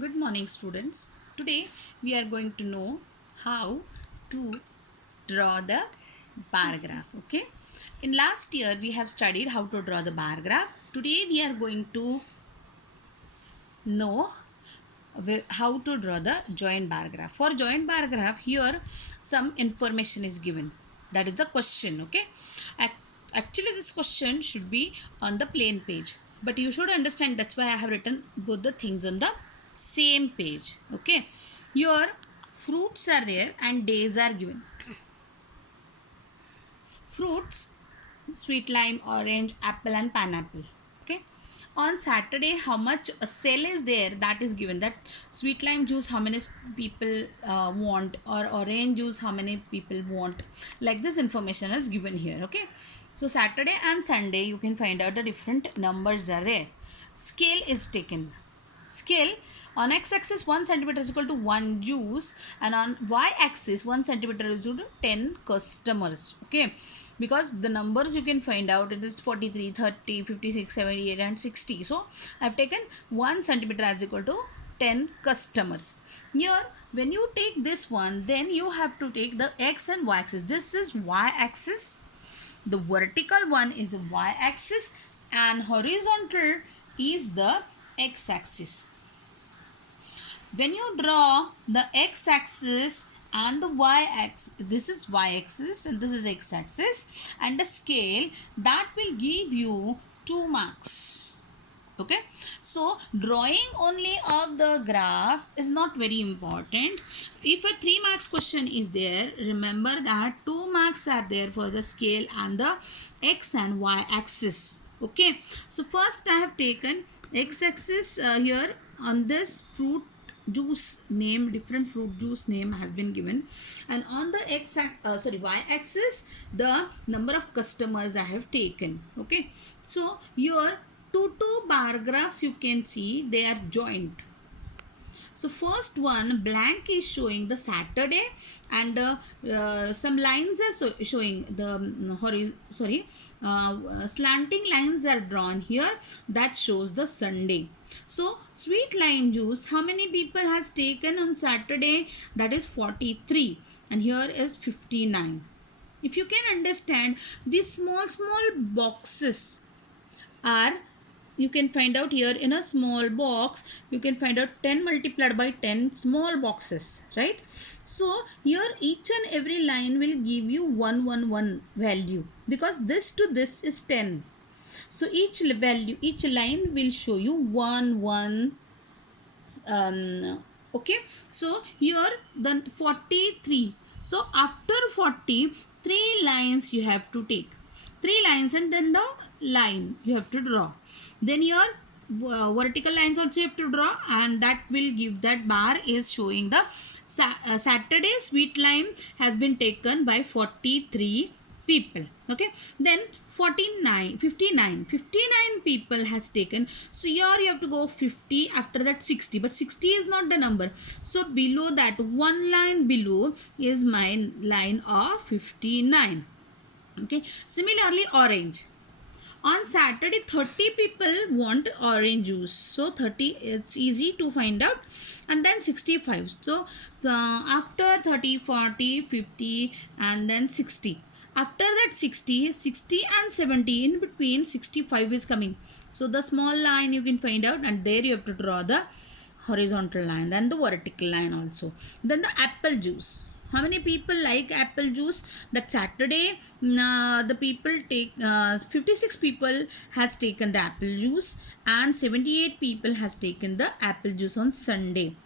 Good morning, students. Today we are going to know how to draw the bar graph. Okay. In last year we have studied how to draw the bar graph. Today we are going to know how to draw the joint bar graph. For joint bar graph, here some information is given. That is the question. Okay. Actually, this question should be on the plain page, but you should understand that's why I have written both the things on the same page. Okay. Here fruits are there and days are given. Fruits: sweet lime, orange, apple and pineapple. Okay. On Saturday, how much a sale is there, that is given. That sweet lime juice, how many people want, or orange juice, how many people want. Like this information is given here. Okay. So Saturday and Sunday you can find out the different numbers are there. Scale is taken. Scale: on x-axis 1 centimeter is equal to 1 juice, and on y-axis 1 centimeter is equal to 10 customers. Okay, because the numbers you can find out, it is 43, 30, 56, 78 and 60. So I have taken 1 centimeter as equal to 10 customers. Here when you take this one, then you have to take the x and y-axis. This is y-axis, the vertical one is the y-axis, and horizontal is the x-axis. When you draw the x-axis and the y-axis, this is y-axis and this is x-axis, and the scale, that will give you 2 marks. Okay, so drawing only of the graph is not very important. If a 3 marks question is there, remember that 2 marks are there for the scale and the x and y axis. Okay, so first I have taken x-axis. Here on this fruit juice name, different fruit juice name has been given, and on the y axis the number of customers I have taken. Okay, so here two bar graphs you can see, they are joined. So first one blank is showing the Saturday, and some lines are showing the slanting lines are drawn here, that shows the Sunday. So sweet lime juice, how many people has taken on Saturday? That is 43, and here is 59. If you can understand, these small boxes are, you can find out here in a small box, you can find out 10 multiplied by 10 small boxes, right? So here each and every line will give you 111 value, because this to this is 10. So each value, each line will show you 1 okay. So here then 43. So after 40, 3 lines you have to take. 3 lines, and then the line you have to draw. Then your vertical lines also you have to draw, and that will give, that bar is showing the Saturday sweet lime has been taken by 43 people. Okay, then 59 people has taken. So here you have to go 50, after that 60, but 60 is not the number. So below that, one line below is my line of 59. Okay, similarly orange. On Saturday 30 people want orange juice, so 30, it's easy to find out, and then 65. So after 30, 40, 50 and then 60. After that 60 and 70, in between 65 is coming. So the small line you can find out, and there you have to draw the horizontal line, then the vertical line also. Then the apple juice. How many people like apple juice? That Saturday the people take 56 people has taken the apple juice, and 78 people has taken the apple juice on Sunday.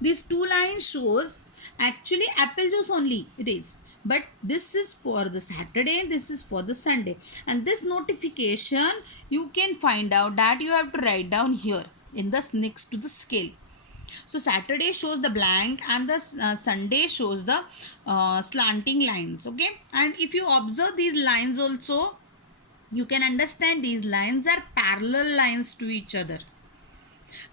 These two lines shows actually apple juice only it is, but this is for the Saturday, this is for the Sunday, and this notification you can find out, that you have to write down here in the next to the scale. So Saturday shows the blank, and the Sunday shows the slanting lines. Okay, and if you observe these lines also, you can understand these lines are parallel lines to each other.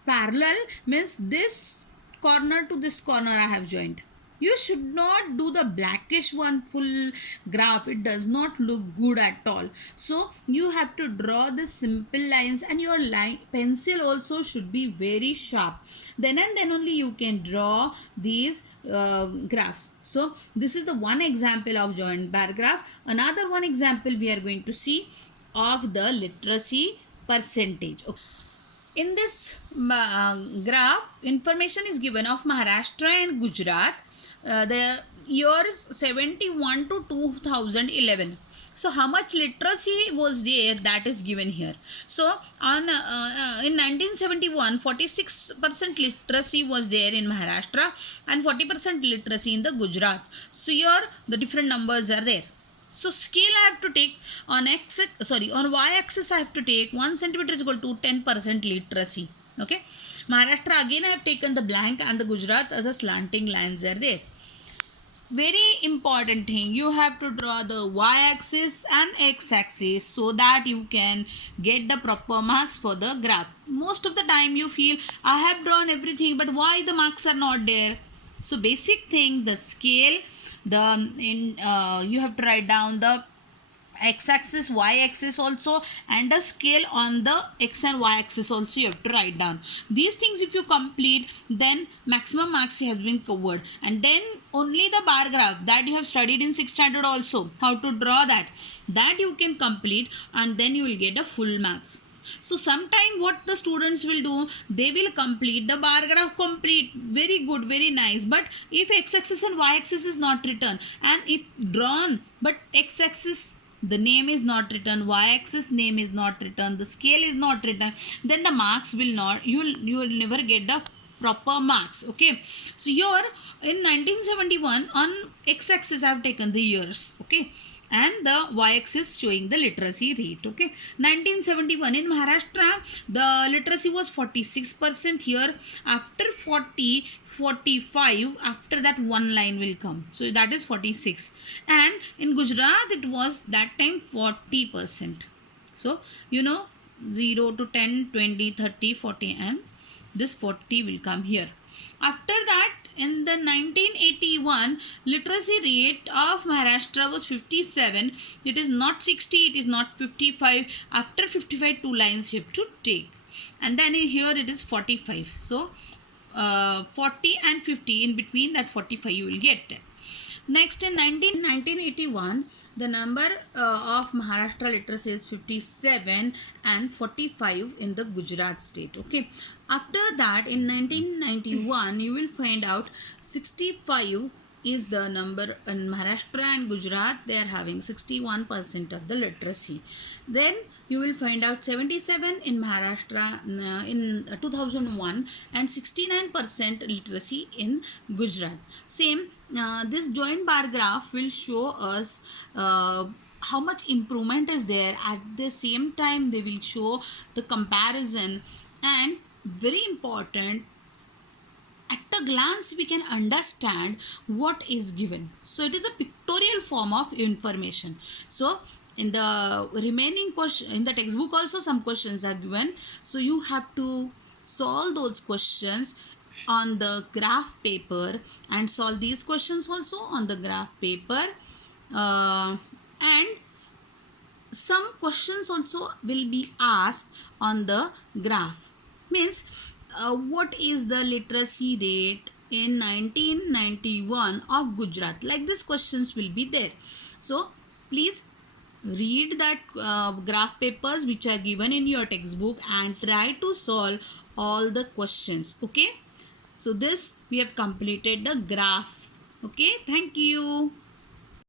Parallel means this corner to this corner I have joined. You should not do the blackish one full graph. It does not look good at all. So you have to draw the simple lines, and your line pencil also should be very sharp. Then and then only you can draw these graphs. So this is the one example of joint bar graph. Another one example we are going to see of the literacy percentage. In this graph, information is given of Maharashtra and Gujarat. The years 71 to 2011. So how much literacy was there, that is given here. So on in 1971, 46% literacy was there in Maharashtra and 40% literacy in the Gujarat. So here the different numbers are there. So scale I have to take on on y-axis I have to take 1 centimeter is equal to 10% literacy. Okay. Maharashtra again I have taken the blank, and the Gujarat the slanting lines are there. Very important thing, you have to draw the y-axis and x-axis so that you can get the proper marks for the graph. Most of the time you feel I have drawn everything, but why the marks are not there? So basic thing, the scale, you have to write down the x-axis, y-axis also, and a scale on the x and y-axis also you have to write down. These things if you complete, then maximum marks has been covered. And then only the bar graph that you have studied in 6th standard also, how to draw that you can complete, and then you will get a full marks. So sometime what the students will do, they will complete the bar graph, complete very good, very nice, but if x-axis and y-axis is not written and it drawn, but x-axis the name is not written, y-axis name is not written, the scale is not written, then the marks will not, you will never get the proper marks. Okay, so here in 1971 on x-axis I have taken the years, okay, and the y-axis showing the literacy rate. Okay, 1971 in Maharashtra the literacy was 46%. Here after 40, 45, after that one line will come, so that is 46. And in Gujarat it was that time 40%. So 0 to 10, 20, 30, 40, and this 40 will come here. After that, in the 1981 literacy rate of Maharashtra was 57. It is not 60, it is not 55. After 55 two lines you have to take, and then here it is 45. So 40 and 50, in between that 45 you will get. Next, in 1981, the number of Maharashtra literacy is 57 and 45 in the Gujarat state. Okay. After that, in 1991, you will find out 65 is the number in Maharashtra and Gujarat. They are having 61% of the literacy. Then you will find out 77 in Maharashtra in 2001 and 69% literacy in Gujarat. Same, this joint bar graph will show us how much improvement is there. At the same time they will show the comparison, and very important, at a glance we can understand what is given. So it is a pictorial form of information. So in the remaining question, in the textbook also some questions are given, so you have to solve those questions on the graph paper and solve these questions also on the graph paper, and some questions also will be asked on the graph. Means what is the literacy rate in 1991 of Gujarat, like these questions will be there. So please read that graph papers which are given in your textbook and try to solve all the questions. Okay, so this we have completed the graph. Okay, thank you.